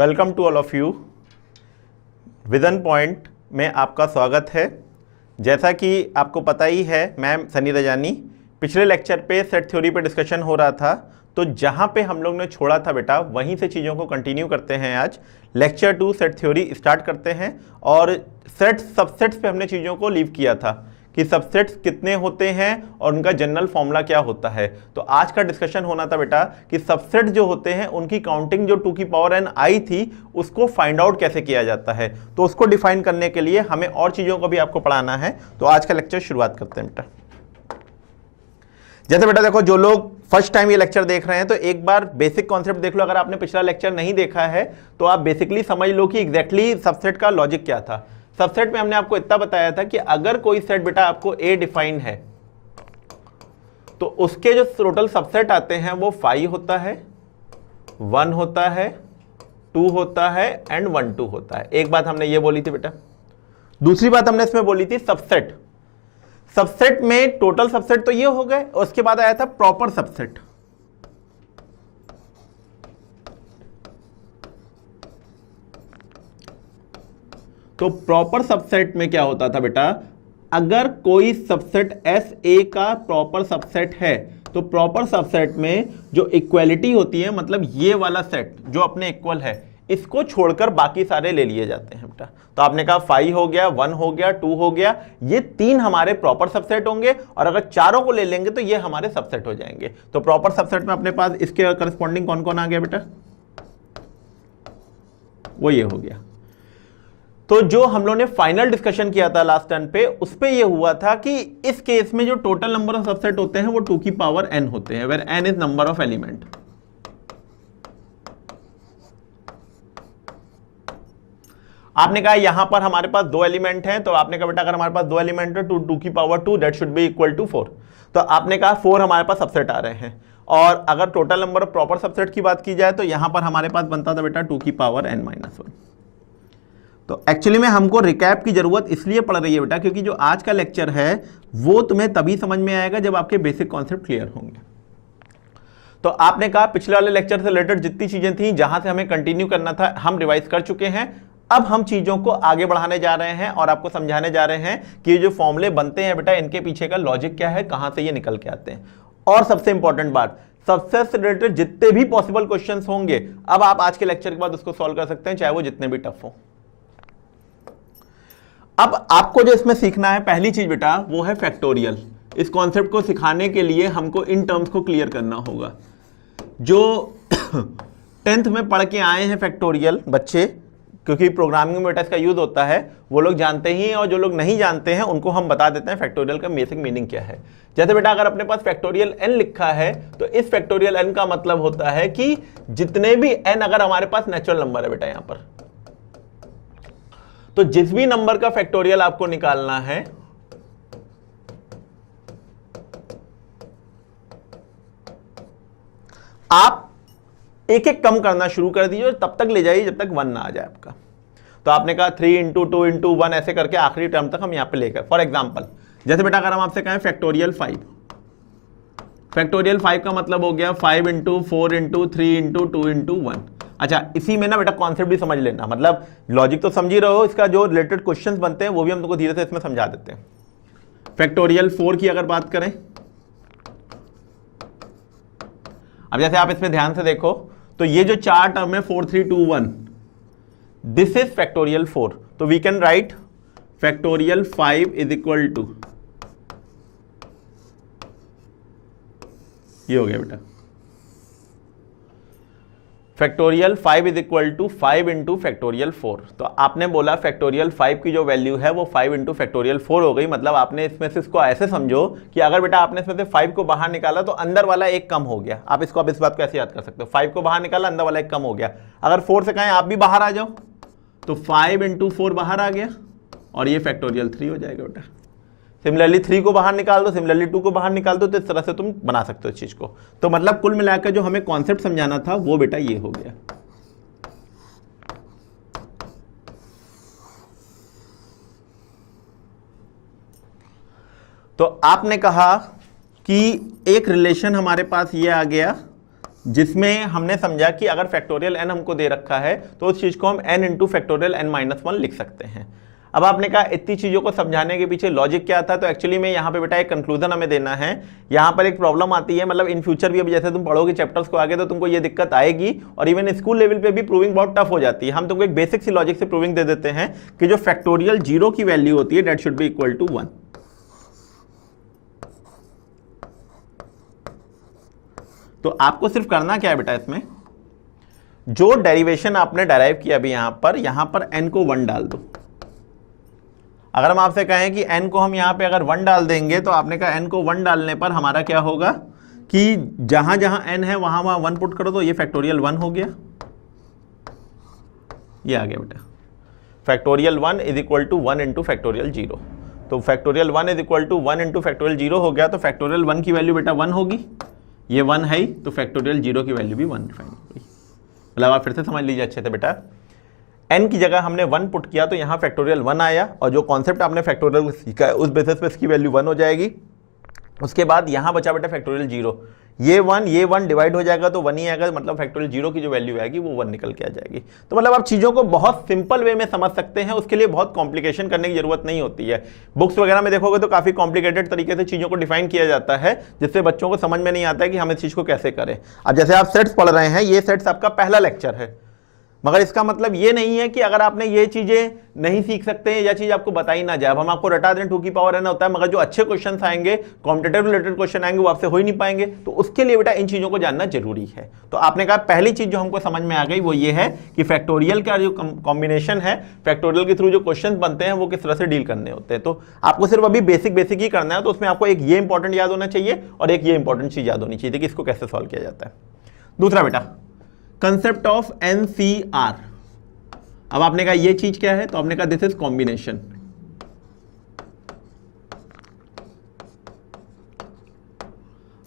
Welcome to all of you. Vision point में आपका स्वागत है। जैसा कि आपको पता ही है, मैं सनी रजानी। पिछले लेक्चर पे सेट थ्योरी पे डिस्कशन हो रहा था, तो जहाँ पे हम लोग ने छोड़ा था बेटा वहीं से चीज़ों को कंटिन्यू करते हैं। आज लेक्चर 2 सेट थ्योरी स्टार्ट करते हैं और सेट सबसेट्स पे हमने चीज़ों को लीव किया था कि सबसेट्स कितने होते हैं और उनका जनरल फॉर्मूला क्या होता है। तो आज का डिस्कशन होना था बेटा कि सबसेट जो होते हैं उनकी काउंटिंग जो 2 की पावर n आई थी उसको फाइंड आउट कैसे किया जाता है। तो उसको डिफाइन करने के लिए हमें और चीज़ों को भी आपको पढ़ाना है। तो आज का लेक्चर शुरुआत करते हैं बेटा। जैसे बेटा देखो, जो लोग फर्स्ट टाइम ये लेक्चर देख रहे हैं तो एक बार बेसिक कॉन्सेप्ट देख लो। अगर आपने पिछला लेक्चर नहीं देखा है तो आप बेसिकली समझ लो कि एग्जैक्टली सबसेट का लॉजिक क्या था। सबसेट में हमने आपको इतना बताया था कि अगर कोई सेट बेटा आपको ए डिफाइन है तो उसके जो टोटल सबसेट आते हैं वो 5 होता है, 1 होता है, 2 होता है एंड 1 2 होता है। एक बात हमने ये बोली थी बेटा। दूसरी बात हमने इसमें बोली थी सबसेट। सबसेट में टोटल सबसेट तो ये हो गए, उसके बाद आया था प्रॉपर सबसेट। तो प्रॉपर सबसेट में क्या होता था बेटा, अगर कोई सबसेट एस ए का प्रॉपर सबसेट है तो प्रॉपर सबसेट में जो इक्वलिटी होती है, मतलब ये वाला सेट जो अपने इक्वल है, इसको छोड़कर बाकी सारे ले लिए जाते हैं बेटा। तो आपने कहा 5 हो गया, 1 हो गया, 2 हो गया, ये 3 हमारे प्रॉपर सबसेट होंगे और अगर चारों को ले लेंगे तो ये हमारे सबसेट हो जाएंगे। तो प्रॉपर सबसेट में अपने पास इसके करस्पॉन्डिंग कौन कौन आ गया बेटा, वो ये हो गया। तो जो हम लोगों ने फाइनल डिस्कशन किया था लास्ट टर्न पे, उस पे ये हुआ था कि इस केस में जो टोटल नंबर ऑफ सबसेट होते हैं वो 2 की पावर n होते हैं, where n is number of element. आपने कहा यहां पर हमारे पास 2 एलिमेंट हैं, तो आपने कहा बेटा अगर हमारे पास 2 एलिमेंट है 2 की power 2 that should be equal to 4। तो आपने कहा 4 हमारे पास सबसेट आ रहे हैं और अगर total number of proper subset की बात की जाए तो यहां पर हमारे पास बनता था बेटा 2 की पावर n-1। तो एक्चुअली में हमको रिकैप की जरूरत इसलिए पड़ रही है बेटा क्योंकि जो आज का लेक्चर है वो तुम्हें तभी समझ में आएगा जब आपके बेसिक कॉन्सेप्ट क्लियर होंगे। तो आपने कहा पिछले वाले लेक्चर से रिलेटेड जितनी चीजें थी जहां से हमें कंटिन्यू करना था हम रिवाइज कर चुके हैं। अब हम चीजों को आगे बढ़ाने जा रहे हैं और आपको समझाने जा रहे हैं कि ये जो फॉर्मूले बनते हैं बेटा इनके पीछे का लॉजिक क्या है, कहां से ये निकल के आते हैं। और सबसे इंपॉर्टेंट बात, सबसे रिलेटेड जितने भी पॉसिबल क्वेश्चंस होंगे अब आप आज के लेक्चर के बाद उसको सॉल्व कर सकते हैं, चाहे वो जितने भी टफ हो। अब आपको जो इसमें सीखना है पहली चीज बेटा वो है फैक्टोरियल। इस कॉन्सेप्ट को सिखाने के लिए हमको इन टर्म्स को क्लियर करना होगा। जो 10th में पढ़ के आए हैं फैक्टोरियल बच्चे, क्योंकि प्रोग्रामिंग में बेटा इसका यूज होता है, वो लोग जानते ही हैं और जो लोग नहीं जानते हैं उनको हम बता देते हैं फैक्टोरियल का बेसिक मीनिंग क्या है। जैसे बेटा अगर अपने पास फैक्टोरियल n लिखा है तो इस फैक्टोरियल n का मतलब होता है कि जितने भी n अगर हमारे पास नेचुरल नंबर है बेटा यहां पर, तो जिस भी नंबर का फैक्टोरियल आपको निकालना है आप एक एक कम करना शुरू कर दीजिए, तब तक ले जाइए जब तक 1 ना आ जाए आपका। तो आपने कहा 3 इंटू 2 इंटू 1 ऐसे करके आखिरी टर्म तक हम यहां पे लेकर, फॉर एग्जांपल जैसे बेटा अगर हम आपसे कहें फैक्टोरियल 5, फैक्टोरियल 5 का मतलब हो गया 5 इंटू 4 इंटू 3 इंटू 2 इंटू 1। अच्छा, इसी में ना बेटा कॉन्सेप्ट भी समझ लेना, मतलब लॉजिक तो समझ ही रहे हो, इसका जो रिलेटेड क्वेश्चंस बनते हैं वो भी हम तुमको धीरे से इसमें समझा देते हैं। फैक्टोरियल 4 की अगर बात करें, अब जैसे आप इसमें ध्यान से देखो तो ये जो 4 टर्म है 4 3 2 1, दिस इज फैक्टोरियल 4। तो we can write factorial 5 is equal to, ये हो गया बेटा factorial 5 is equal to 5 into factorial 4। तो आपने बोला फैक्टोरियल 5 की जो वैल्यू है वो 5 इंटू फैक्टोरियल 4 हो गई। मतलब आपने इसमें से इसको ऐसे समझो कि अगर बेटा आपने इसमें से 5 को बाहर निकाला तो अंदर वाला एक कम हो गया। आप इसको, अब इस बात को ऐसे याद कर सकते हो, 5 को बाहर निकाला अंदर वाला एक कम हो गया। अगर 4 से कहें आप भी बाहर आ जाओ तो 5 इंटू 4 बाहर आ गया और ये फैक्टोरियल 3 हो जाएगा बेटा। सिमिलरली 3 को बाहर निकाल दो, सिमिलरली 2 को बाहर निकाल दो, तो इस तरह से तुम बना सकते हो इस चीज को। तो मतलब कुल मिलाकर जो हमें कॉन्सेप्ट समझाना था वो बेटा ये हो गया। तो आपने कहा कि एक रिलेशन हमारे पास ये आ गया जिसमें हमने समझा कि अगर फैक्टोरियल n हमको दे रखा है तो उस चीज को हम n इंटू फैक्टोरियल n-1 लिख सकते हैं। अब आपने कहा इतनी चीजों को समझाने के पीछे लॉजिक क्या था, तो एक्चुअली में यहाँ पे बेटा एक कंक्लूजन हमें देना है। यहाँ पर एक प्रॉब्लम आती है, मतलब इन फ्यूचर भी अभी जैसे तुम पढ़ोगे चैप्टर्स को आगे तो तुमको ये दिक्कत आएगी, और इवन स्कूल लेवल पे भी प्रूविंग बहुत टफ हो जाती है। हम तुमको एक बेसिक सी लॉजिक से प्रूविंग दे देते हैं कि जो फैक्टोरियल 0 की वैल्यू होती है that should be equal to 1। तो आपको सिर्फ करना क्या है बेटा, इसमें जो डेरिवेशन आपने डेराइव किया अभी यहां पर n को 1 डाल दो। अगर हम आपसे कहें कि n को हम यहां पे अगर 1 डाल देंगे तो आपने कहा n को 1 डालने पर हमारा क्या होगा कि जहां जहां n है वहां वहां 1 पुट करो, तो ये फैक्टोरियल 1 हो गया, ये आ गया बेटा। Factorial 1 is equal to 1 into factorial 0। तो factorial 1 is equal to 1 into factorial 0 हो गया, तो फैक्टोरियल 1 की वैल्यू बेटा 1 होगी, ये 1 है ही, तो फैक्टोरियल 0 की वैल्यू भी 1 डिफाइन होगी। मतलब आप फिर से समझ लीजिए अच्छे से बेटा, n की जगह हमने 1 पुट किया तो यहाँ फैक्टोरियल 1 आया, और जो कॉन्सेप्ट आपने फैक्टोरियल को सीखा है उस बेसिस पे इसकी वैल्यू 1 हो जाएगी। उसके बाद यहाँ बचा बेटा फैक्टोरियल 0, ये 1 डिवाइड हो जाएगा तो 1 ही आएगा, मतलब फैक्टोरियल 0 की जो वैल्यू आएगी वो 1 निकल के आ जाएगी। तो मतलब आप चीज़ों को बहुत सिंपल वे में समझ सकते हैं, उसके लिए बहुत कॉम्प्लिकेशन करने की जरूरत नहीं होती है। बुक्स वगैरह में देखोगे तो काफ़ी कॉम्प्लिकेटेड तरीके से चीज़ों को डिफाइन किया जाता है, जिससे बच्चों को समझ में नहीं आता है कि हम इस चीज़ को कैसे करें। अब जैसे आप सेट्स पढ़ रहे हैं, ये सेट्स आपका पहला लेक्चर है, मगर इसका मतलब ये नहीं है कि अगर आपने ये चीजें नहीं सीख सकते हैं या चीज आपको बताई ना जाए। अब हम आपको रटा दें 2 की पावर n होता है, मगर जो अच्छे क्वेश्चंस आएंगे, कॉम्पिटिटिव रिलेटेड क्वेश्चन आएंगे, वो आपसे हो ही नहीं पाएंगे। तो उसके लिए बेटा इन चीजों को जानना जरूरी है। तो आपने कहा पहली चीज जो हमको समझ में आ गई वो ये है कि फैक्टोरियल का जो कॉम्बिनेशन है, फैक्टोरियल के थ्रू जो क्वेश्चन बनते हैं वो किस तरह से डील करने होते हैं। तो आपको सिर्फ अभी बेसिक ही करना है। तो उसमें आपको एक ये इंपॉर्टेंट याद होना चाहिए और एक ये इंपॉर्टेंट चीज याद होनी चाहिए कि इसको कैसे सॉल्व किया जाता है। दूसरा बेटा, कंसेप्ट ऑफ NCR। अब आपने कहा ये चीज क्या है, तो आपने कहा दिस इज कॉम्बिनेशन।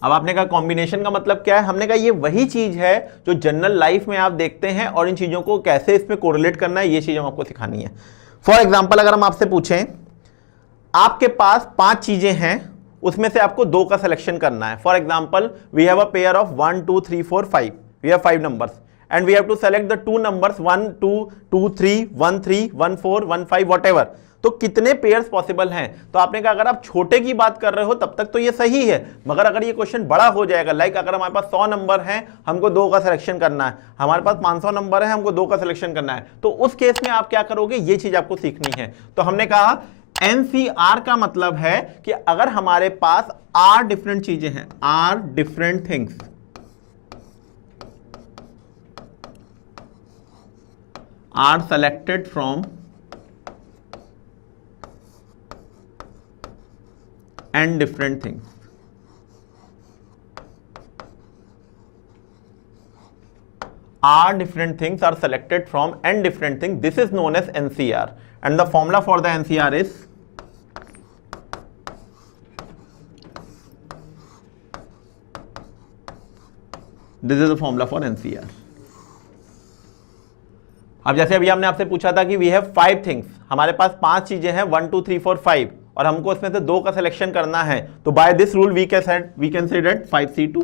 अब आपने कहा कॉम्बिनेशन का मतलब क्या है, हमने कहा ये वही चीज है जो जनरल लाइफ में आप देखते हैं, और इन चीजों को कैसे इसमें कोरिलेट करना है ये चीज हम आपको सिखानी है। फॉर एग्जाम्पल अगर हम आपसे पूछें, आपके पास 5 चीजें हैं, उसमें से आपको 2 का सिलेक्शन करना है। For example we have a pair of 1 2 3 4 5, we have 5 numbers and we have to select the 2 numbers 1 2 2 3 1 3 1 4 1 5 whatever। तो कितने पेयर्स पॉसिबल हैं। तो आपने कहा अगर आप छोटे की बात कर रहे हो तब तक तो ये सही है, मगर अगर ये क्वेश्चन बड़ा हो जाएगा, लाइक अगर हमारे पास 100 नंबर हैं, हमको 2 का सिलेक्शन करना है, हमारे पास 500 नंबर है, हमको 2 का सिलेक्शन करना है, तो उस केस में आप क्या करोगे, ये चीज आपको सीखनी है। तो हमने कहा NCR का मतलब है कि अगर हमारे पास R डिफरेंट चीजें हैं, R different things are selected from n different things, r different things are selected from n different things, this is known as NCR, and the formula for the NCR is this is the formula for NCR। अब जैसे अभी हमने आपसे पूछा था कि we have 5 things, हमारे पास 5 चीजें हैं 1 2 3 4 5, और हमको उसमें से 2 का सिलेक्शन करना है, तो by this rule we can say that 5C2।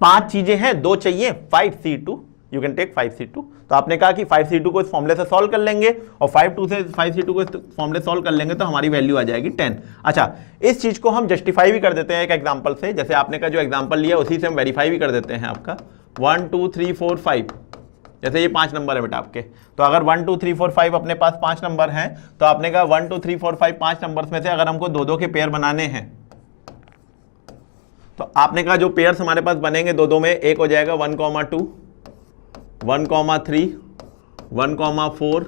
5 चीजें हैं, 2 चाहिए, 5C2, you can take 5C2। तो आपने कहा कि 5C2 को इस फॉर्मूले से सॉल्व कर लेंगे, और 5C2 को इस फॉर्मूले सॉल्व कर लेंगे तो हमारी वैल्यू आ जाएगी 10। अच्छा, इस चीज को हम जस्टिफाई भी कर देते हैं एक एग्जाम्पल से। जैसे आपने का जो एग्जाम्पल लिया उसी से हम वेरीफाई भी कर देते हैं आपका 1 2 3 4 5। जैसे ये 5 नंबर है बेटा आपके, तो अगर 1 2 3 4 5 अपने पास 5 नंबर हैं, तो आपने कहा 1 2 3 4 5 5 नंबर्स में से अगर हमको 2 के पेयर बनाने हैं, तो आपने कहा जो पेयर्स हमारे पास बनेंगे 2 में, एक हो जाएगा 1 2 1 3 1 4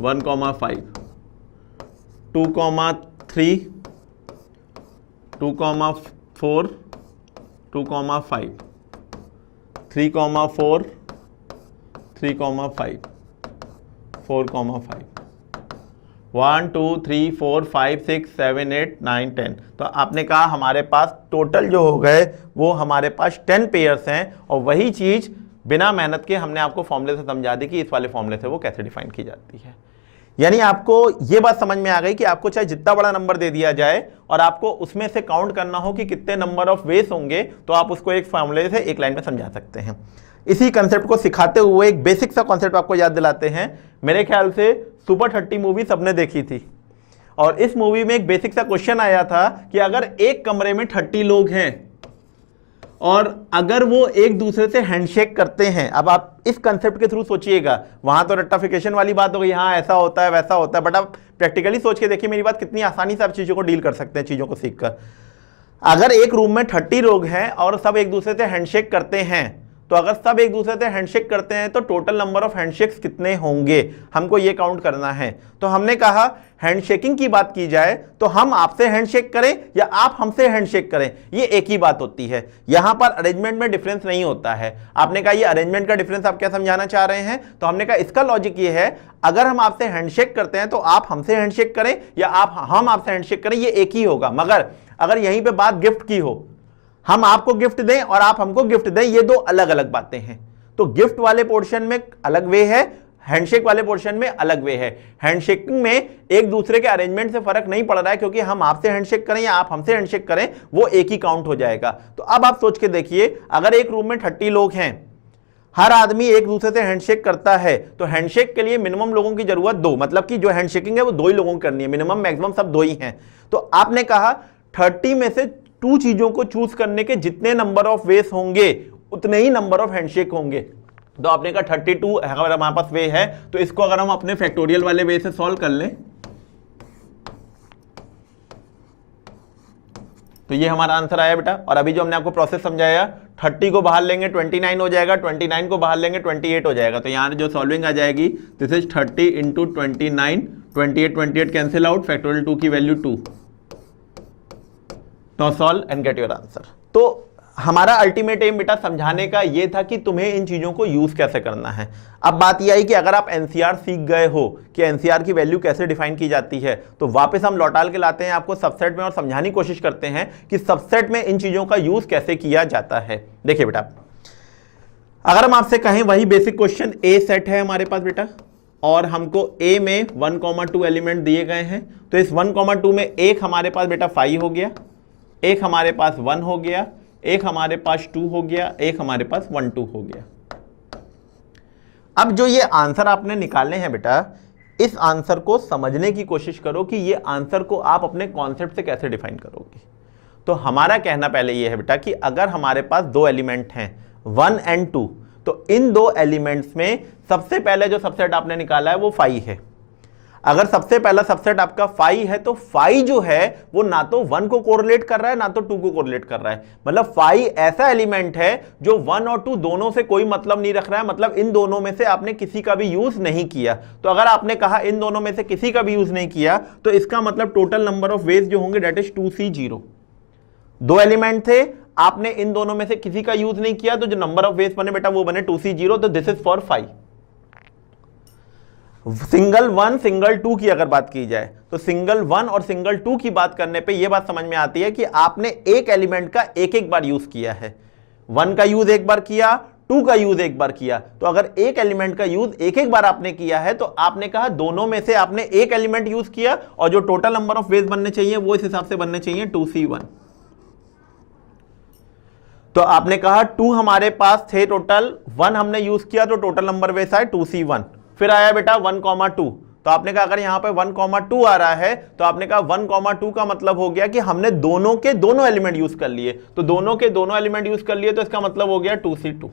1 5 2 3 2 4 2 5 3 4 3 5 4 5 1 2 3 4 5 6 7 8 9 10। तो आपने कहा हमारे पास टोटल जो हो गए वो हमारे पास 10 पेयर्स हैं, और वही चीज बिना मेहनत के हमने आपको फॉर्मूले से समझा दी कि इस वाले फॉर्मूले से वो कैसे डिफाइन की जाती है। यानी आपको ये बात समझ में आ गई कि आपको चाहे जितना बड़ा नंबर दे दिया जाए और आपको उसमें से काउंट करना हो कि कितने नंबर ऑफ वेज होंगे, तो आप उसको एक फॉर्मूले से एक लाइन में समझा सकते हैं। इसी कंसेप्ट को सिखाते हुए एक बेसिक सा कॉन्सेप्ट आपको याद दिलाते हैं। मेरे ख्याल से सुपर 30 मूवी सबने देखी थी, और इस मूवी में एक बेसिक सा क्वेश्चन आया था कि अगर एक कमरे में 30 लोग हैं और अगर वो एक दूसरे से हैंडशेक करते हैं, अब आप इस कंसेप्ट के थ्रू सोचिएगा, वहां तो रट्टाफिकेशन वाली बात हो गई, हाँ ऐसा होता है वैसा होता है, बट आप प्रैक्टिकली सोच के देखिए मेरी बात, कितनी आसानी से आप चीजों को डील कर सकते हैं, चीजों को सीखकर। अगर एक रूम में 30 लोग हैं और सब एक दूसरे से हैंडशेक करते हैं, तो अगर सब एक दूसरे से हैंडशेक करते हैं तो टोटल नंबर ऑफ हैंडशेक्स कितने होंगे, हमको ये काउंट करना है। तो हमने कहा हैंडशेकिंग की बात की जाए तो हम आपसे हैंडशेक करें या आप हमसे हैंडशेक करें, ये एक ही बात होती है। यहां पर अरेंजमेंट में डिफरेंस नहीं होता है। आपने कहा ये अरेंजमेंट का डिफरेंस आप क्या समझाना चाह रहे हैं, तो हमने कहा इसका लॉजिक ये है, अगर हम आपसे हैंडशेक करते हैं तो आप हमसे हैंडशेक करें या हम आपसे हैंडशेक करें, ये एक ही होगा। मगर अगर यहीं पे बात गिफ्ट की हो, हम आपको गिफ्ट दें और आप हमको गिफ्ट दें, ये दो अलग अलग बातें हैं। तो गिफ्ट वाले पोर्शन में अलग वे है, हैंडशेक वाले पोर्शन में अलग वे है। हैंडशेकिंग में एक दूसरे के अरेंजमेंट से फर्क नहीं पड़ रहा है, क्योंकि हम आपसे हैंडशेक करें या आप हमसे हैंडशेक करें, वो एक ही काउंट हो जाएगा। तो अब आप सोच के देखिए, अगर एक रूम में 30 लोग हैं, हर आदमी एक दूसरे से हैंडशेक करता है, तो हैंडशेक के लिए मिनिमम लोगों की जरूरत 2, मतलब कि जो हैंडशेकिंग है वो 2 ही लोगों की करनी है, मिनिमम मैक्सिमम सब 2 ही हैं। तो आपने कहा 30 में से 2 चीजों को चूज करने के जितने नंबर ऑफ वेज होंगे उतने ही नंबर ऑफ हैंडशेक होंगे। तो आपने कहा 32 अगर हमारे पास वे है, तो इसको अगर हम अपने फैक्टोरियल वाले वे से सॉल्व कर लें तो ये हमारा आंसर आया बेटा। और अभी जो हमने आपको प्रोसेस समझाया, 30 को बाहर लेंगे 29 हो जाएगा, 29 को बाहर लेंगे 28 हो जाएगा। तो यहाँ जो सॉल्विंग आ जाएगी, this is 30 into 29, 28 cancel out, factorial 2 की value 2। Now solve and get your answer. तो हमारा अल्टीमेट एम बेटा समझाने का ये था कि तुम्हें इन चीजों को यूज कैसे करना है। अब बात यह आई कि अगर आप एनसीआर सीख गए हो कि एनसीआर की वैल्यू कैसे डिफाइन की जाती है, तो वापस हम लौटाल के लाते हैं आपको सबसेट में और समझाने की कोशिश करते हैं कि सबसेट में इन चीजों का यूज कैसे किया जाता है। देखिए बेटा, अगर हम आपसे कहें वही बेसिक क्वेश्चन, ए सेट है हमारे पास बेटा, और हमको ए में 1,2 एलिमेंट दिए गए हैं, तो इस 1,2 में एक हमारे पास बेटा 5 हो गया, एक हमारे पास 1 हो गया, एक हमारे पास 2 हो गया, एक हमारे पास 1 2 हो गया। अब जो ये आंसर आपने निकालने हैं बेटा, इस आंसर को समझने की कोशिश करो कि ये आंसर को आप अपने कॉन्सेप्ट से कैसे डिफाइन करोगे। तो हमारा कहना पहले ये है बेटा कि अगर हमारे पास 2 एलिमेंट हैं 1 और 2, तो इन 2 एलिमेंट्स में सबसे पहले जो सबसेट आपने निकाला है वो 5 है। अगर सबसे पहला सबसेट आपका 5 है, तो 5 जो है वो ना तो 1 को कोरिलेट कर रहा है ना तो 2 को कोरिलेट कर रहा है। मतलब 5 ऐसा एलिमेंट है जो 1 और 2 दोनों से कोई मतलब नहीं रख रहा है, मतलब इन दोनों में से आपने किसी का भी यूज नहीं किया। तो अगर आपने कहा इन दोनों में से किसी का भी यूज नहीं किया, तो इसका मतलब टोटल नंबर ऑफ वेज जो होंगे डेट इज 2C0। 2 एलिमेंट थे, आपने इन दोनों में से किसी का यूज नहीं किया, तो जो नंबर ऑफ वेज बने बेटा वो बने 2C0। तो this is for 5। Single 1 single 2 की अगर बात की जाए, तो सिंगल 1 और सिंगल 2 की बात करने पे यह बात समझ में आती है कि आपने एक एलिमेंट का एक बार यूज किया है। 1 का यूज एक बार किया, 2 का यूज एक बार किया। तो अगर एक एलिमेंट का यूज एक बार आपने किया है, तो आपने कहा दोनों में से आपने एक एलिमेंट यूज किया, और जो टोटल नंबर ऑफ वेज बनने चाहिए वो इस हिसाब से बनने चाहिए 2C1। तो आपने कहा 2 हमारे पास थे टोटल, 1 हमने यूज किया, तो टोटल नंबर वेज आए 2C1। फिर आया बेटा 1,2, तो आपने कहा अगर यहां पे 1,2 आ रहा है, तो आपने कहा 1,2 का मतलब हो गया कि हमने दोनों के दोनों एलिमेंट यूज कर लिए। तो दोनों के दोनों एलिमेंट यूज कर लिए, तो इसका मतलब हो गया 2C2।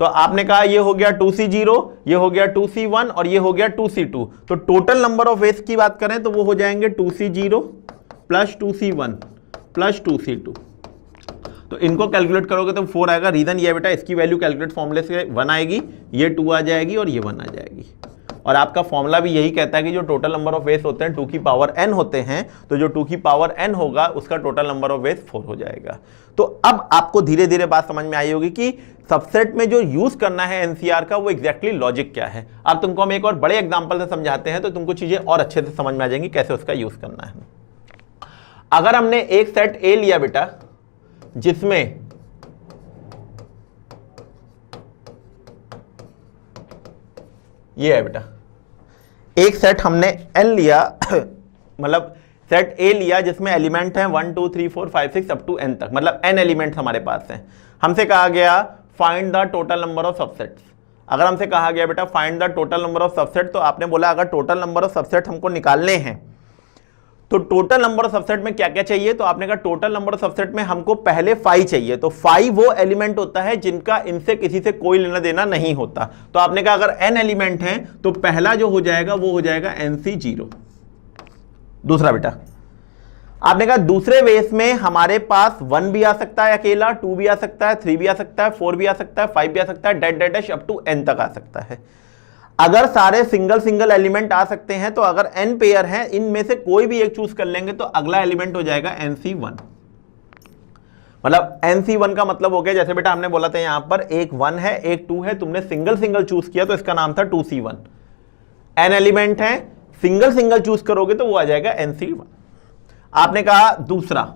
तो आपने कहा ये हो गया 2C0, ये हो गया 2C1 और ये हो गया 2C2। तो टोटल नंबर ऑफ वेज की बात करें तो वो हो जाएंगे 2C0 plus 2C1 plus 2C2। तो इनको कैलकुलेट करोगे तो 4 आएगा। रीजन ये बेटा, इसकी वैल्यू कैलकुलेट फॉर्मूले से 1 आएगी, ये 2 आ जाएगी और ये 1 आ जाएगी। और आपका फॉर्मूला भी यही कहता है कि जो टोटल नंबर ऑफ वेज होते हैं 2 की पावर n होते हैं, तो जो 2 की पावर n होगा उसका टोटल नंबर ऑफ वेज 4 हो जाएगा। तो अब आपको धीरे धीरे बात समझ में आई होगी कि सबसेट में जो यूज करना है एनसीआर का वो एग्जैक्टली लॉजिक क्या है। अब तुमको हम एक और बड़े एग्जाम्पल से समझाते हैं, तो तुमको चीजें और अच्छे से समझ में आ जाएंगी कैसे उसका यूज करना है। अगर हमने एक सेट ए लिया बेटा, जिसमें ये है बेटा एक सेट हमने n लिया मतलब सेट A लिया जिसमें एलिमेंट हैं 1 2 3 4 5 6 अप टू n तक, मतलब n एलिमेंट्स हमारे पास हैं। हमसे कहा गया find the total number of subsets. अगर हमसे कहा गया बेटा find the total number of subset, तो आपने बोला अगर टोटल नंबर ऑफ सबसेट हमको निकालने हैं तो टोटल नंबर ऑफ सबसेट में क्या क्या चाहिए, तो आपने कहा टोटल नंबर ऑफ सबसेट में हमको पहले 5 चाहिए। तो 5 वो एलिमेंट होता है जिनका इनसे किसी से कोई लेना देना नहीं होता। तो आपने कहा अगर n एलिमेंट हैं तो पहला जो हो जाएगा वो हो जाएगा NC0। दूसरा बेटा आपने कहा दूसरे वेस में हमारे पास 1 भी आ सकता है अकेला, 2 भी आ सकता है, 3 भी आ सकता है, 4 भी आ सकता है, 5 भी आ सकता है, that dash up to n तक आ सकता है। अगर सारे सिंगल एलिमेंट आ सकते हैं तो अगर n पेयर हैं इनमें से कोई भी एक चूज कर लेंगे तो अगला एलिमेंट हो जाएगा NC1। मतलब NC1 का मतलब हो गया जैसे बेटा हमने बोला था यहां पर एक 1 है एक 2 है, तुमने सिंगल चूज किया तो इसका नाम था 2C1। n एलिमेंट है, सिंगल चूज करोगे तो वो आ जाएगा NC1। आपने कहा दूसरा,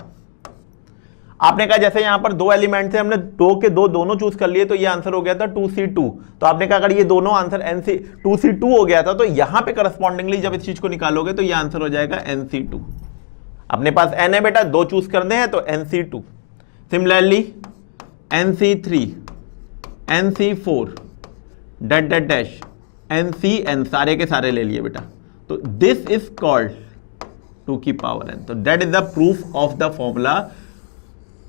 आपने कहा जैसे यहां पर 2 एलिमेंट थे, हमने 2 के 2 दोनों चूज कर लिए तो ये आंसर हो गया था 2C2। तो आपने कहा अगर ये दोनों आंसर NC2C2 हो गया था तो यहां पे करस्पॉन्डिंगली जब इस चीज को निकालोगे तो ये आंसर हो जाएगा NC2। अपने पास n है बेटा, 2 चूज करने हैं तो NC2। Similarly NC3, NC4 that dash NCN सारे के सारे ले लिए बेटा। तो दिस इज कॉल्ड 2 की पावर n। तो that is the proof of the formula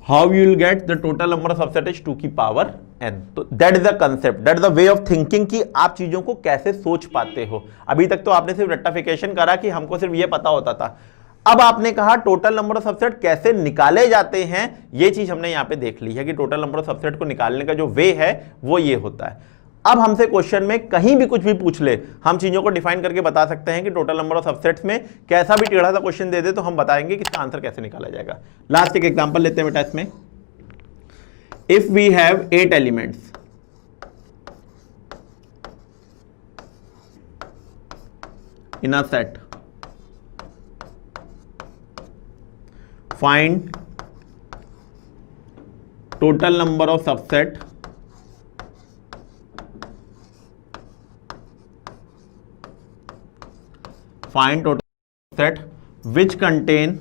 how you will get the total number of subset is 2 की पावर n। तो that is the concept, that is the way of thinking कि आप चीजों को कैसे सोच पाते हो। अभी तक तो आपने सिर्फ रेक्टिफिकेशन करा कि हमको सिर्फ ये पता होता था। अब आपने कहा टोटल नंबर ऑफ सबसेट कैसे निकाले जाते हैं, ये चीज हमने यहां पे देख ली है कि टोटल नंबर ऑफ सबसेट को निकालने का जो वे है वो ये होता है। अब हमसे क्वेश्चन में कहीं भी कुछ भी पूछ ले, हम चीजों को डिफाइन करके बता सकते हैं कि टोटल नंबर ऑफ सबसेट्स में कैसा भी टेढ़ा सा क्वेश्चन दे दे तो हम बताएंगे कि इसका आंसर कैसे निकाला जाएगा। लास्ट एक एग्जांपल लेते हैं बेटा इसमें। If we have 8 elements in a set, find total number of subset find total set which contain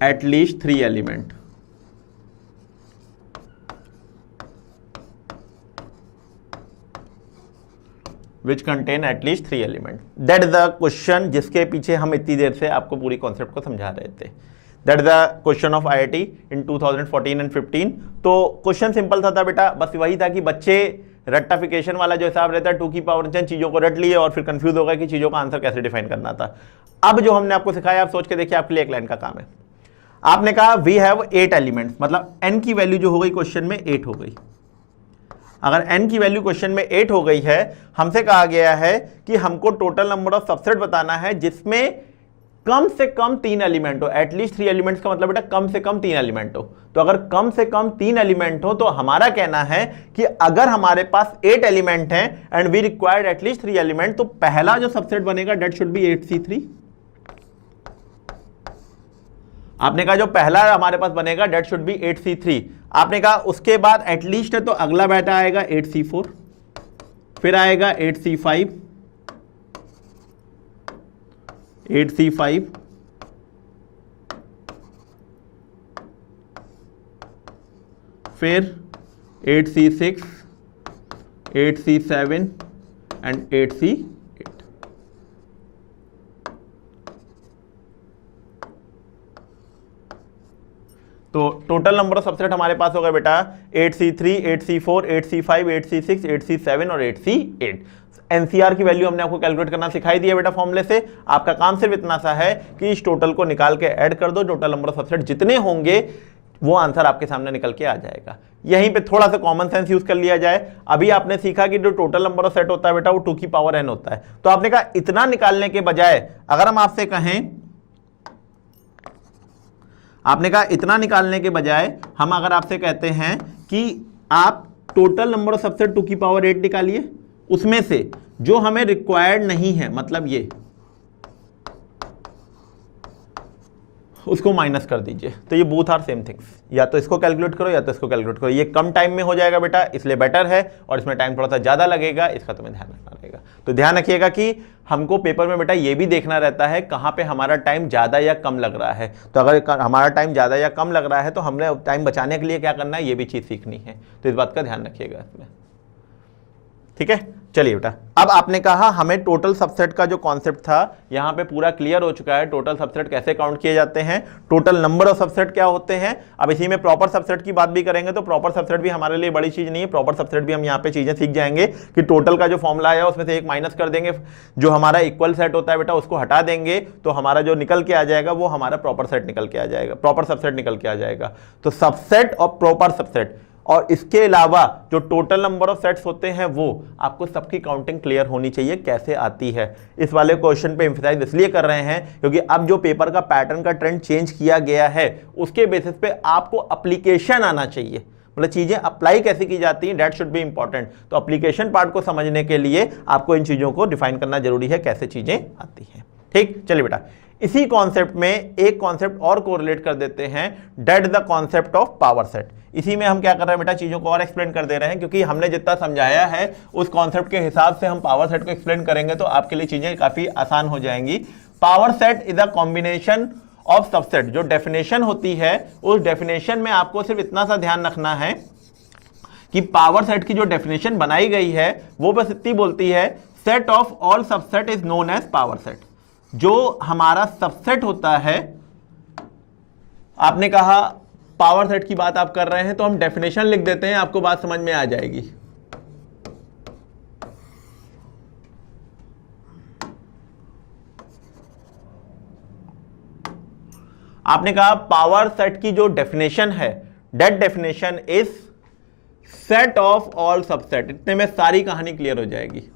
at least 3 element। which contain at least 3 element। that is the question जिसके पीछे हम इतनी देर से आपको पूरी कॉन्सेप्ट को समझा रहे थे। That is the question of IIT in 2014 and 15। तो क्वेश्चन सिंपल था बेटा, बस वही था कि बच्चे रेक्टिफिकेशन वाला जो हिसाब रहता है 2 की पावर n चीजों को रट लिए और फिर कंफ्यूज हो गए कि चीजों का आंसर कैसे डिफाइन करना था। अब जो हमने आपको सिखाया आप सोच के देखिए, आपके लिए एक लाइन का काम है। आपने कहा वी हैव 8 एलिमेंट्स, मतलब n की वैल्यू जो हो गई क्वेश्चन में 8 हो गई। अगर n की वैल्यू क्वेश्चन में 8 हो गई है, हमसे कहा गया है कि हमको टोटल नंबर ऑफ सबसेट बताना है जिसमें कम से कम 3 एलिमेंट हो। एटलीस्ट 3 एलिमेंट्स का मतलब बेटा कम से कम 3 एलिमेंट हो। तो अगर कम से कम 3 एलिमेंट हो तो हमारा कहना है कि अगर हमारे पास 8 एलिमेंट हैं and we required at least 3 element, तो पहला जो सबसेट बनेगा दैट शुड बी 8C3। आपने कहा जो पहला हमारे पास बनेगा दैट शुड बी 8C3। आपने कहा उसके बाद एटलीस्ट है तो अगला बेटा आएगा 8C4, फिर आएगा 8C5, 8C5, फिर 8C6, 8C7 एंड 8C8। तो टोटल नंबर ऑफ सबसेट हमारे पास हो गए बेटा 8C3, 8C4, 8C5, 8C6, 8C7 और 8C8। एनसीआर की वैल्यू हमने आपको कैलकुलेट करना सिखाई दिया बेटा फॉर्मूले से। आपका काम सिर्फ इतना सा है कि इस टोटल को निकाल के ऐड कर दो, टोटल नंबर ऑफ सबसेट जितने होंगे वो आंसर आपके सामने निकल के आ जाएगा। यहीं पे थोड़ा सा कॉमन सेंस यूज कर लिया जाए। अभी आपने सीखा कि जो टोटल नंबर ऑफ सेट होता है बेटा वो 2 की पावर n होता है। तो आपने कहा इतना निकालने के बजाय अगर हम आपसे कहें, आपने कहा इतना निकालने के बजाय हम अगर आपसे कहते हैं कि आप टोटल नंबर ऑफ सबसेट 2 की पावर 8 निकालिए, उसमें से जो हमें रिक्वायर्ड नहीं है, मतलब ये उसको माइनस कर दीजिए, तो ये बोथ आर सेम थिंग्स, या तो इसको कैलकुलेट करो या तो इसको कैलकुलेट करो। ये कम टाइम में हो जाएगा बेटा, इसलिए बेटर है, और इसमें टाइम थोड़ा सा ज़्यादा लगेगा, इसका तुम्हें ध्यान रखना रहेगा। तो ध्यान रखिएगा कि हमको पेपर में बेटा ये भी देखना रहता है कहाँ पे हमारा टाइम ज़्यादा या कम लग रहा है। तो अगर हमारा टाइम ज़्यादा या कम लग रहा है तो हमने टाइम बचाने के लिए क्या करना है, ये भी चीज़ सीखनी है। तो इस बात का ध्यान रखिएगा इसमें, ठीक है। चलिए बेटा, अब आपने कहा हमें टोटल सबसेट का जो कॉन्सेप्ट था यहां पे पूरा क्लियर हो चुका है। टोटल सबसेट कैसे काउंट किए जाते हैं, टोटल नंबर ऑफ सबसेट क्या होते हैं। अब इसी में प्रॉपर सबसेट की बात भी करेंगे, तो प्रॉपर सबसेट भी हमारे लिए बड़ी चीज नहीं है। प्रॉपर सबसेट भी हम यहाँ पे चीजें सीख जाएंगे कि टोटल का जो फॉर्मूला है उसमें से एक माइनस कर देंगे, जो हमारा इक्वल सेट होता है बेटा उसको हटा देंगे, तो हमारा जो निकल के आ जाएगा वो हमारा प्रॉपर सेट निकल के आ जाएगा, प्रॉपर सबसेट निकल के आ जाएगा। तो सबसेट और प्रॉपर सबसेट, और इसके अलावा जो टोटल नंबर ऑफ सेट्स होते हैं वो आपको सबकी काउंटिंग क्लियर होनी चाहिए कैसे आती है। इस वाले क्वेश्चन पे एम्फसाइज इसलिए कर रहे हैं क्योंकि अब जो पेपर का पैटर्न का ट्रेंड चेंज किया गया है उसके बेसिस पे आपको एप्लीकेशन आना चाहिए, मतलब चीजें अप्लाई कैसे की जाती हैं, दैट शुड बी इंपॉर्टेंट। तो एप्लीकेशन पार्ट को समझने के लिए आपको इन चीजों को डिफाइन करना जरूरी है, कैसे चीजें आती हैं। ठीक, चलिए बेटा, इसी कॉन्सेप्ट में एक कॉन्सेप्ट और कोरिलेट कर देते हैं, that the concept of power set. इसी में हम क्या कर रहे हैं बेटा, चीजों को और एक्सप्लेन कर दे रहे हैं, क्योंकि हमने जितना समझाया है उस कॉन्सेप्ट के हिसाब से हम पावर सेट को एक्सप्लेन करेंगे तो आपके लिए चीजें काफी आसान हो जाएंगी। Power set is a combination of subset. जो डेफिनेशन होती है उस डेफिनेशन में आपको सिर्फ इतना सा ध्यान रखना है कि पावर सेट की जो डेफिनेशन बनाई गई है वो बस इतनी बोलती है, set of all subset is known as power set. जो हमारा सबसेट होता है, आपने कहा पावर सेट की बात आप कर रहे हैं तो हम डेफिनेशन लिख देते हैं, आपको बात समझ में आ जाएगी। आपने कहा पावर सेट की जो डेफिनेशन है, that definition is set of all subset. इतने में सारी कहानी क्लियर हो जाएगी।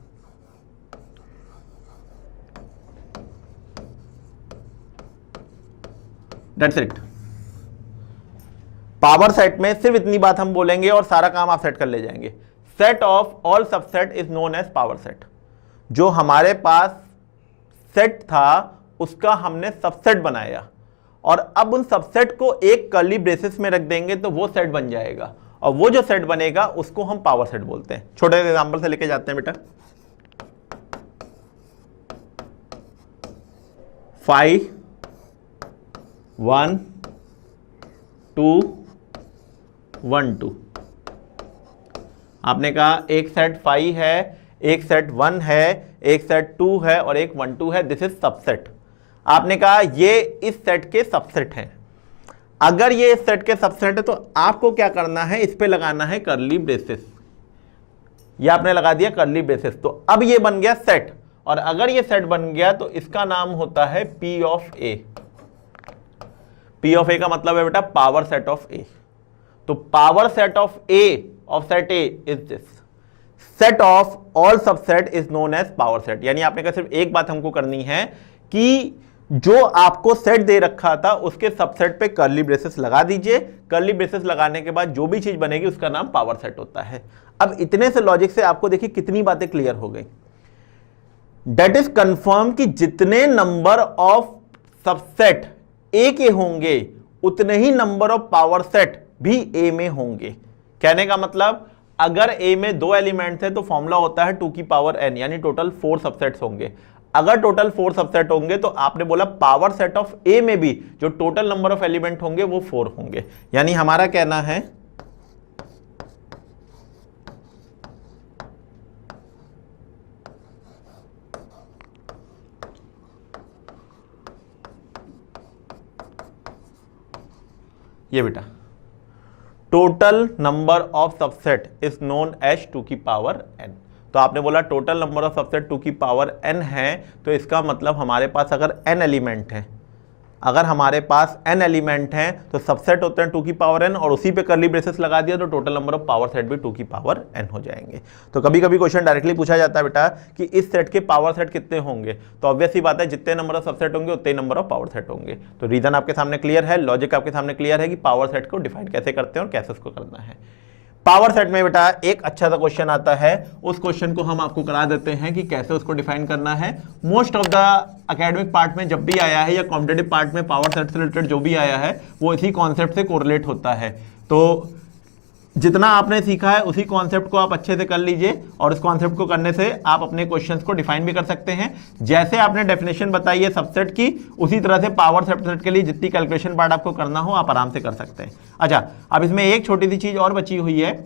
That's it. पावर सेट में सिर्फ इतनी बात हम बोलेंगे और सारा काम आप सेट कर ले जाएंगे। Set of all subset is known as power set. जो हमारे पास सेट था उसका हमने सबसेट बनाया और अब उन सबसेट को एक कर्ली ब्रेसेस में रख देंगे तो वो सेट बन जाएगा, और वो जो सेट बनेगा उसको हम पावर सेट बोलते हैं। छोटे एग्जांपल से लेके जाते हैं बेटा। 5 1 2 1 2। आपने कहा एक सेट 5 है, एक सेट 1 है, एक सेट 2 है और एक 1 2 है, दिस इज सबसेट। आपने कहा ये इस सेट के सबसेट हैं। अगर ये इस सेट के सबसेट है तो आपको क्या करना है, इस पे लगाना है कर्ली ब्रेसेस। ये आपने लगा दिया कर्ली ब्रेसेस, तो अब ये बन गया सेट, और अगर ये सेट बन गया तो इसका नाम होता है P of A। P of A का मतलब है बेटा पावर सेट ऑफ A। तो power set of A of set A is this, set of all subset is known as power set. यानी आपने कहा सिर्फ एक बात हमको करनी है कि जो आपको सेट दे रखा था उसके सबसेट पे कर्ली ब्रेसेस लगा दीजिए। कर्ली ब्रेसेस लगाने के बाद जो भी चीज बनेगी उसका नाम पावर सेट होता है। अब इतने से लॉजिक से आपको देखिए कितनी बातें क्लियर हो गई। दैट इज कंफर्म कि जितने नंबर ऑफ सबसेट ए के होंगे उतने ही नंबर ऑफ पावर सेट भी ए में होंगे। कहने का मतलब अगर ए में 2 एलिमेंट्स है तो फॉर्मूला होता है 2 की पावर n, यानी टोटल 4 सबसेट्स होंगे। अगर टोटल 4 सबसेट होंगे तो आपने बोला पावर सेट ऑफ ए में भी जो टोटल नंबर ऑफ एलिमेंट होंगे वो 4 होंगे। यानी हमारा कहना है ये बेटा, total number of subset is known as 2 की पावर n। तो आपने बोला टोटल नंबर ऑफ सबसेट 2 की पावर n है, तो इसका मतलब हमारे पास अगर n एलिमेंट है, अगर हमारे पास n एलिमेंट हैं तो सबसेट होते हैं 2 की पावर n, और उसी पे कर्ली ब्रेसेस लगा दिया तो total number of power set भी 2 की पावर n हो जाएंगे। तो कभी कभी क्वेश्चन डायरेक्टली पूछा जाता है बेटा कि इस सेट के पावर सेट कितने होंगे, तो ऑब्वियस ही बात है जितने नंबर ऑफ सबसेट होंगे उतने नंबर ऑफ पावर सेट होंगे। तो रीजन आपके सामने क्लियर है, लॉजिक आपके सामने क्लियर है कि पावर सेट को डिफाइन कैसे करते हैं और कैसे उसको करना है। पावर सेट में बेटा एक अच्छा सा क्वेश्चन आता है, उस क्वेश्चन को हम आपको करा देते हैं कि कैसे उसको डिफाइन करना है। Most of the academic part में जब भी आया है या कॉम्पिटेटिव पार्ट में पावर सेट से रिलेटेड जो भी आया है वो इसी कॉन्सेप्ट से कोरिलेट होता है। तो जितना आपने सीखा है उसी कॉन्सेप्ट को आप अच्छे से कर लीजिए और इस कॉन्सेप्ट को करने से आप अपने क्वेश्चंस को डिफाइन भी कर सकते हैं। जैसे आपने डेफिनेशन बताई है सबसेट की, उसी तरह से पावर सबसेट के लिए जितनी कैलकुलेशन पार्ट आपको करना हो आप आराम से कर सकते हैं। अच्छा, अब इसमें एक छोटी सी चीज और बची हुई है,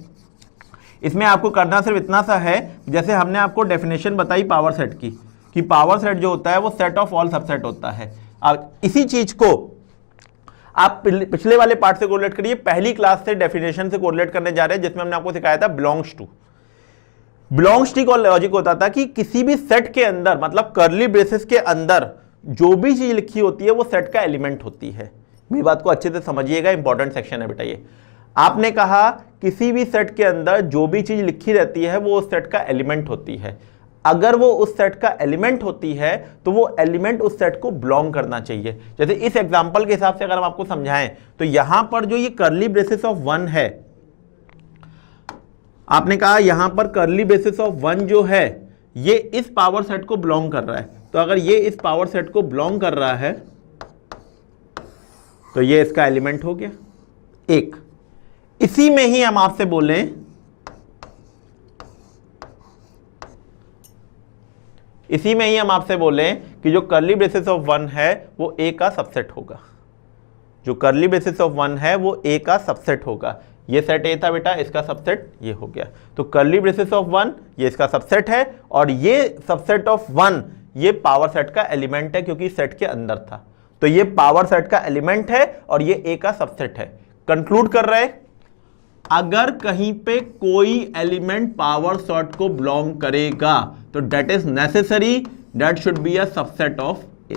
इसमें आपको करना सिर्फ इतना सा है, जैसे हमने आपको डेफिनेशन बताई पावर सेट की कि पावर सेट जो होता है वो सेट ऑफ ऑल सबसेट होता है। अब इसी चीज को आप पिछले वाले पार्ट से कोरिलेट करिए, पहली क्लास से डेफिनेशन से कोरिलेट करने जा रहे हैं जिसमें हमने आपको सिखाया था बिलोंग्स टू। बिलोंग्स टू का लॉजिक होता था कि किसी भी सेट के अंदर, मतलब कर्ली ब्रेसेस के अंदर जो भी चीज लिखी होती है वो सेट का एलिमेंट होती है। मेरी बात को अच्छे से समझिएगा, इंपॉर्टेंट सेक्शन है बेटा ये। आपने कहा किसी भी सेट के अंदर जो भी चीज लिखी रहती है वो उस सेट का एलिमेंट होती है। अगर वो उस सेट का एलिमेंट होती है तो वो एलिमेंट उस सेट को बिलोंग करना चाहिए। जैसे इस एग्जांपल के हिसाब से अगर हम आपको समझाएं तो यहां पर जो ये कर्ली ब्रेसेस ऑफ 1 है, आपने कहा यहां पर कर्ली ब्रेसेस ऑफ 1 जो है ये इस पावर सेट को बिलोंग कर रहा है। तो अगर ये इस पावर सेट को बिलोंग कर रहा है तो ये इसका एलिमेंट हो गया एक। इसी में ही हम आपसे बोलें, इसी में ही हम आपसे बोलें कि जो कर्ली ब्रेसेस ऑफ 1 है वो ए का सबसेट होगा। जो कर्ली ब्रेसेस ऑफ 1 है वो ए का सबसेट होगा। ये सेट ए था बेटा, इसका सबसेट ये हो गया। तो कर्ली ब्रेसेस ऑफ 1 ये इसका सबसेट है और ये सबसेट ऑफ 1 ये पावर सेट का एलिमेंट है क्योंकि सेट के अंदर था। तो ये पावर सेट का एलिमेंट है और ये ए का सबसेट है। कंक्लूड कर रहे, अगर कहीं पे कोई एलिमेंट पावर सेट को बिलोंग करेगा तो that is necessary that should be a subset of A.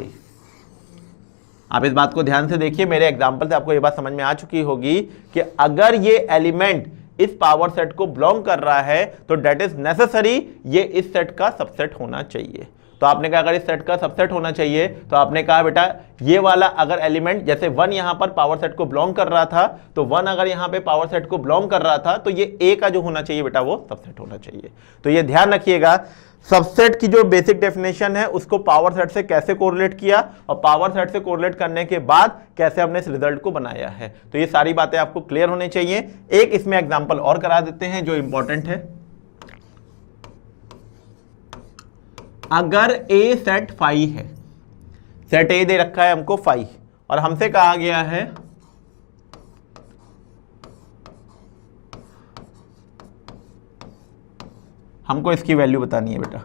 आप इस बात को ध्यान से देखिए, मेरे एग्जांपल से आपको ये बात समझ में आ चुकी होगी कि अगर ये एलिमेंट इस पावर सेट को बिलोंग कर रहा है तो दैट इज नेसेसरी ये इस सेट का सबसेट होना चाहिए। तो आपने कहा अगर इस सेट का सबसेट होना चाहिए तो आपने कहा बेटा ये वाला अगर एलिमेंट, जैसे 1 यहां पर पावर सेट को बिलोंग कर रहा था तो 1 अगर यहां पे पावर सेट को बिलोंग कर रहा था तो ये ए का जो होना चाहिए बेटा वो सबसेट होना चाहिए। तो ये ध्यान रखिएगा, सबसेट की जो बेसिक डेफिनेशन है उसको पावर सेट से कैसे कोरिलेट किया और पावर सेट से कोरिलेट करने के बाद कैसे हमने इस रिजल्ट को बनाया है। तो ये सारी बातें आपको क्लियर होनी चाहिए। एक इसमें एग्जांपल और करा देते हैं जो इंपॉर्टेंट है। अगर ए सेट फाई है, सेट ए दे रखा है हमको फाई और हमसे कहा गया है हमको इसकी वैल्यू बतानी है बेटा।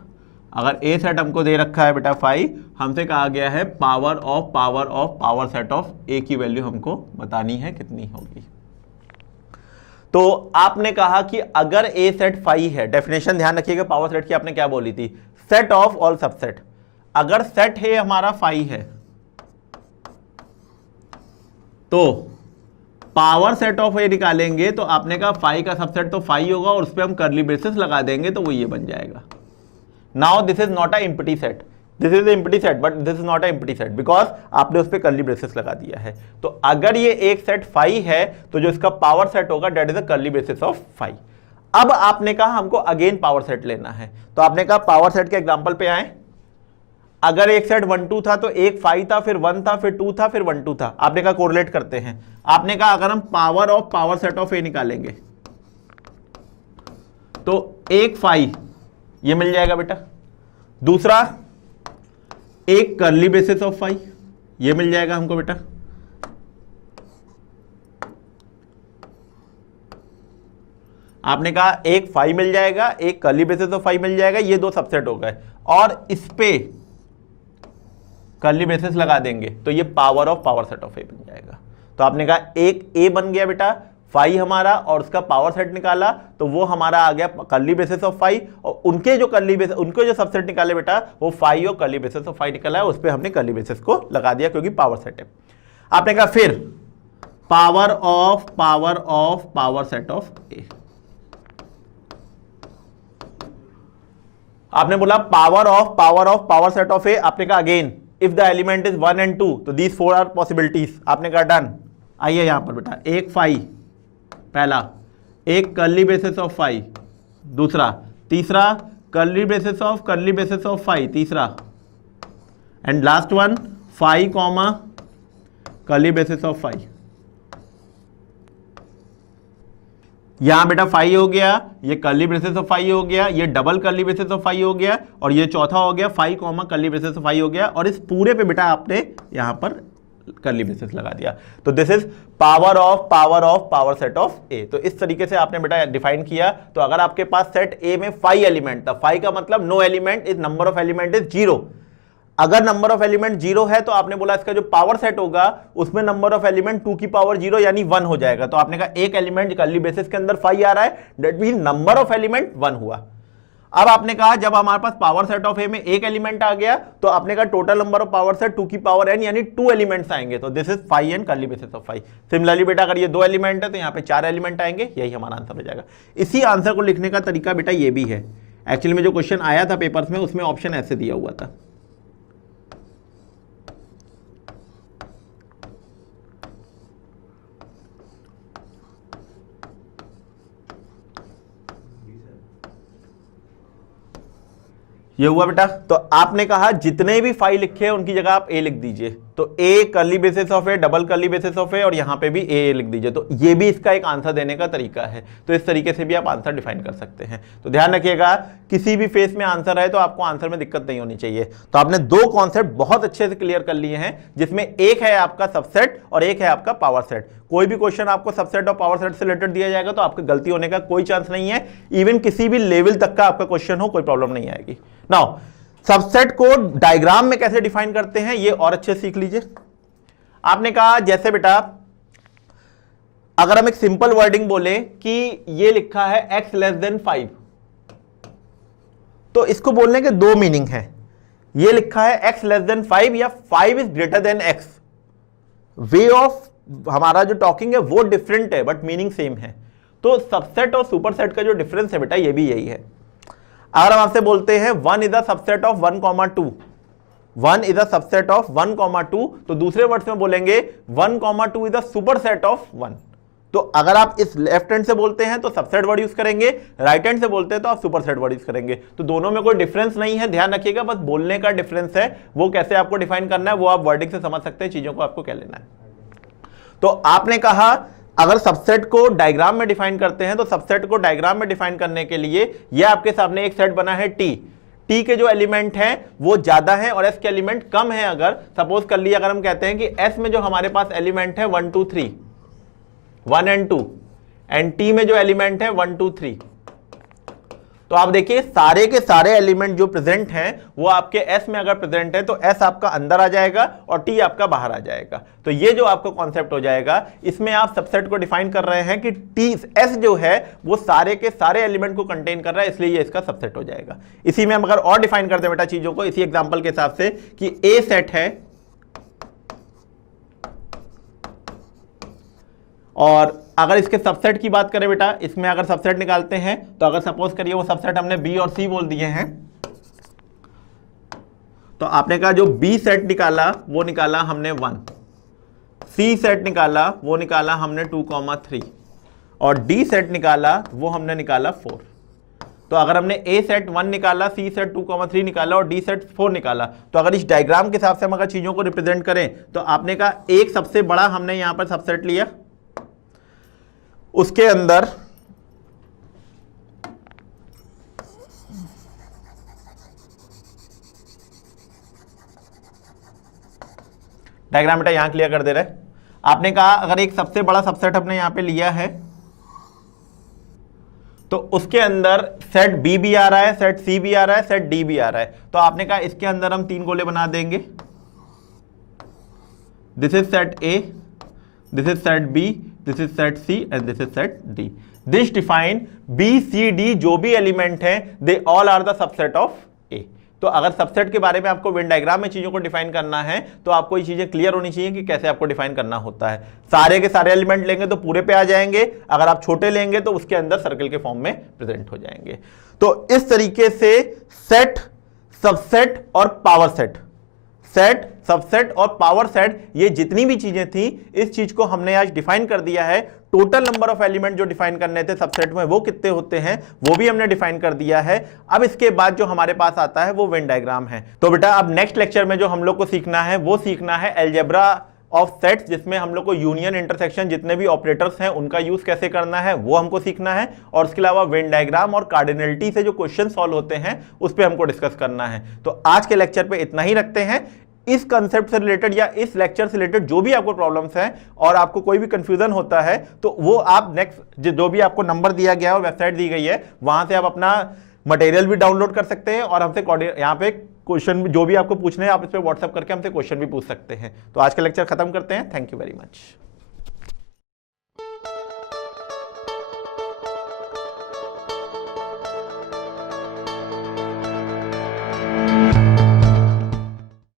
अगर ए सेट हमको दे रखा है बेटा फाई, हमसे कहा गया है power of power set of A की वैल्यू हमको बतानी है कितनी होगी। तो आपने कहा कि अगर ए सेट फाई है, डेफिनेशन ध्यान रखिएगा पावर सेट की आपने क्या बोली थी, सेट ऑफ ऑल सबसेट। अगर सेट है हमारा फाई है तो पावर सेट ऑफ ए निकालेंगे तो आपने कहा फाई का सबसेट तो फाई होगा और उस पर हम कर्ली ब्रेसेस लगा देंगे तो वो ये बन जाएगा। Now this is not a empty set, this is empty set but this is not a empty set because आपने उस पर कर्ली ब्रेसेस लगा दिया है। तो अगर ये एक सेट फाई है तो जो इसका पावर सेट होगा that is a curly braces of phi. अब आपने कहा हमको अगेन पावर सेट लेना है, तो आपने कहा पावर सेट के एग्जांपल पे आए। अगर एक सेट 1 2 था तो एक 5 था, फिर 1 था, फिर 2 था, फिर 1 2 था। आपने कहा कोरिलेट करते हैं। आपने कहा अगर हम power of power set of A निकालेंगे तो एक 5 ये मिल जाएगा बेटा, दूसरा एक कर्ली ब्रेसेस ऑफ 5 ये मिल जाएगा हमको बेटा, आपने कहा एक 5 मिल जाएगा, एक कर्ली ब्रेसेस ऑफ 5 मिल जाएगा, ये दो सबसेट हो गए और इस पे कर्ली ब्रेसेस लगा देंगे तो ये power of power set of A बन जाएगा। तो आपने कहा एक ए बन गया बेटा 5 हमारा और उसका पावर सेट निकाला तो वो हमारा आ गया कर्ली ब्रेसेस ऑफ 5 और उनके जो सबसेट निकाले बेटा वो 5 और कर्ली ब्रेसेस ऑफ 5 निकला है, उस पर हमने कर्ली ब्रेसेस को लगा दिया क्योंकि पावर सेट है। आपने कहा फिर power of power set of A, आपने बोला power of power set of A. आपने कहा again if the element is 1 and 2 तो दीज 4 आर पॉसिबिलिटीज। आपने कहा डन। आइए यहां पर बेटा एक 5 पहला, एक कर्ली बेसिस ऑफ फाई दूसरा, तीसरा कर्ली बेसिस ऑफ फाई तीसरा, and last one phi comma curly basis of phi. यहां बेटा फाई हो गया, ये कर्ली ब्रेसेस ऑफ फाई हो गया, ये double curly braces of phi हो गया, और ये चौथा हो गया phi comma curly braces of phi हो गया, और इस पूरे पे बेटा आपने यहां पर कर्ली ब्रेसेस लगा दिया। तो this is power set of A. तो इस तरीके से आपने बेटा डिफाइन किया। तो अगर आपके पास सेट ए में 5 एलिमेंट था, 5 का मतलब no element is number of element is 0। अगर नंबर ऑफ एलिमेंट 0 है तो आपने बोला इसका जो पावर सेट होगा उसमें नंबर ऑफ एलिमेंट 2 की पावर 0 यानी 1 हो जाएगा। तो आपने कहा एक एलिमेंट कर्ली ब्रेसेस के अंदर 5 आ रहा है, that mean number of element 1 हुआ। अब आपने कहा जब हमारे पास पावर सेट ऑफ ए में एक एलिमेंट आ गया तो आपने कहा total number of power set 2 की पावर n यानी 2 एलिमेंट्स आएंगे। तो this is 5n curly braces of 5। Similarly बेटा अगर ये 2 एलिमेंट है तो यहाँ पे 4 एलिमेंट आएंगे, यही हमारा आंसर हो जाएगा। इसी आंसर को लिखने का तरीका बेटा ये भी है। एक्चुअली में जो क्वेश्चन आया था पेपर्स में उसमें ऑप्शन ऐसे दिया हुआ था। ये हुआ बेटा। तो आपने कहा जितने भी 5 लिखे हैं उनकी जगह आप ए लिख दीजिए। तो A curly basis of A, double curly basis of A, और यहां पे भी ए लिख दीजिए। तो ये भी इसका एक आंसर देने का तरीका है। तो इस तरीके से भी आप आंसर डिफाइन कर सकते हैं। तो ध्यान रखिएगा किसी भी फेस में आंसर है तो आपको आंसर में दिक्कत नहीं होनी चाहिए। तो आपने 2 कॉन्सेप्ट बहुत अच्छे से क्लियर कर लिए हैं, जिसमें एक है आपका सबसेट और एक है आपका पावर सेट। कोई भी क्वेश्चन आपको सबसेट और पावर सेट से रिलेटेड दिया जाएगा तो आपकी गलती होने का कोई चांस नहीं है। इवन किसी भी लेवल तक का आपका क्वेश्चन हो कोई प्रॉब्लम नहीं आएगी। नाउ सबसेट को डायग्राम में कैसे डिफाइन करते हैं ये और अच्छे सीख लीजिए। आपने कहा जैसे बेटा अगर हम एक सिंपल वर्डिंग बोले कि ये लिखा है x लेस देन 5, तो इसको बोलने के 2 मीनिंग है। ये लिखा है x लेस देन 5 या 5 is greater than x। Way of हमारा जो टॉकिंग है वो डिफरेंट है बट मीनिंग सेम है। तो सबसेट और सुपरसेट का जो डिफरेंस है बेटा ये भी यही है। अगर हम आपसे बोलते हैं 1 is a subset of 1,2, 1 is a subset of 1,2, तो दूसरे वर्ड्स में बोलेंगे 1,2 इज अ सुपरसेट ऑफ 1। तो अगर आप इस लेफ्ट हैंड से बोलते हैं तो सबसेट वर्ड यूज करेंगे, राइट हैंड से बोलते हैं तो आप सुपरसेट वर्ड यूज करेंगे। तो दोनों में कोई डिफरेंस नहीं है, ध्यान रखिएगा, बस बोलने का डिफरेंस है। वो कैसे आपको डिफाइन करना है वो आप वर्डिंग से समझ सकते हैं, चीजों को आपको क्या लेना है। तो आपने कहा अगर सबसेट को डायग्राम में डिफाइन करते हैं तो सबसेट को डायग्राम में डिफाइन करने के लिए ये आपके सामने एक सेट बना है टी के जो एलिमेंट हैं वो ज्यादा हैं और एस के एलिमेंट कम हैं। अगर सपोज कर लिया अगर हम कहते हैं कि एस में जो हमारे पास एलिमेंट है 1 2 3 1 and 2 एंड टी में जो एलिमेंट है 1 2 3, तो आप देखिए सारे के सारे एलिमेंट जो प्रेजेंट हैं वो आपके S में अगर प्रेजेंट है तो S आपका अंदर आ जाएगा और T आपका बाहर आ जाएगा। तो ये जो आपका कॉन्सेप्ट हो जाएगा, इसमें आप सबसेट को डिफाइन कर रहे हैं कि S जो है वो सारे के सारे एलिमेंट को कंटेन कर रहा है, इसलिए ये इसका सबसेट हो जाएगा। इसी में हम अगर और डिफाइन करते हैं बेटा चीजों को इसी एग्जाम्पल के हिसाब से कि A सेट है और अगर इसके सबसेट की बात करें बेटा, इसमें अगर सबसेट निकालते हैं तो अगर सपोज करिए वो सबसेट हमने बी और सी बोल दिए हैं, तो आपने कहा जो बी सेट निकाला वो निकाला हमने 1, सी सेट निकाला वो निकाला हमने 2,3 और डी सेट निकाला वो हमने निकाला 4। तो अगर हमने ए सेट 1 निकाला, सी सेट 2,3 निकाला और डी सेट 4 निकाला, तो अगर इस डायग्राम के हिसाब से हम अगर चीजों को रिप्रेजेंट करें तो आपने कहा एक सबसे बड़ा हमने यहां पर सबसेट लिया, उसके अंदर डायग्राम बेटा यहां क्लियर कर दे रहे हैं। आपने कहा अगर एक सबसे बड़ा सबसेट हमने यहां पे लिया है तो उसके अंदर सेट बी भी आ रहा है, सेट सी भी आ रहा है, सेट डी भी आ रहा है। तो आपने कहा इसके अंदर हम 3 गोले बना देंगे। This is set A, this is set B, this is set C and this is set D. This define B C D जो भी एलिमेंट है they all are the subset of A. तो अगर सबसेट के बारे में आपको Venn diagram में चीजों को डिफाइन करना है तो आपको ये चीजें क्लियर होनी चाहिए कि कैसे आपको डिफाइन करना होता है। सारे के सारे एलिमेंट लेंगे तो पूरे पे आ जाएंगे, अगर आप छोटे लेंगे तो उसके अंदर सर्कल के फॉर्म में प्रेजेंट हो जाएंगे। तो इस तरीके से सेट, सबसेट और पावर सेट, सेट, सबसेट और पावर सेट, ये जितनी भी चीजें थी इस चीज को हमने आज डिफाइन कर दिया है। टोटल नंबर ऑफ एलिमेंट जो डिफाइन करने थे सबसेट में वो कितने होते हैं वो भी हमने डिफाइन कर दिया है। अब इसके बाद जो हमारे पास आता है वो वेन डायग्राम है। तो बेटा अब नेक्स्ट लेक्चर में जो हम लोग को सीखना है वो सीखना है अलजेब्रा ऑफ सेट्स, जिसमें हम लोग को यूनियन, इंटरसेक्शन, जितने भी ऑपरेटर्स हैं उनका यूज कैसे करना है वो हमको सीखना है। और उसके अलावा वेन डायग्राम और कार्डिनलिटी से जो क्वेश्चन सॉल्व होते हैं उस पर हमको डिस्कस करना है। तो आज के लेक्चर पे इतना ही रखते हैं। इस कंसेप्ट से रिलेटेड या इस लेक्चर से रिलेटेड जो भी आपको प्रॉब्लम्स हैं और आपको कोई भी कंफ्यूजन होता है तो वो आप नेक्स्ट जो भी आपको नंबर दिया गया है और वेबसाइट दी गई है वहां से आप अपना मटेरियल भी डाउनलोड कर सकते हैं और हमसे यहाँ पे क्वेश्चन जो भी आपको पूछने हैं आप इस पर व्हाट्सएप करके हमसे क्वेश्चन भी पूछ सकते हैं। तो आज का लेक्चर खत्म करते हैं। Thank you very much.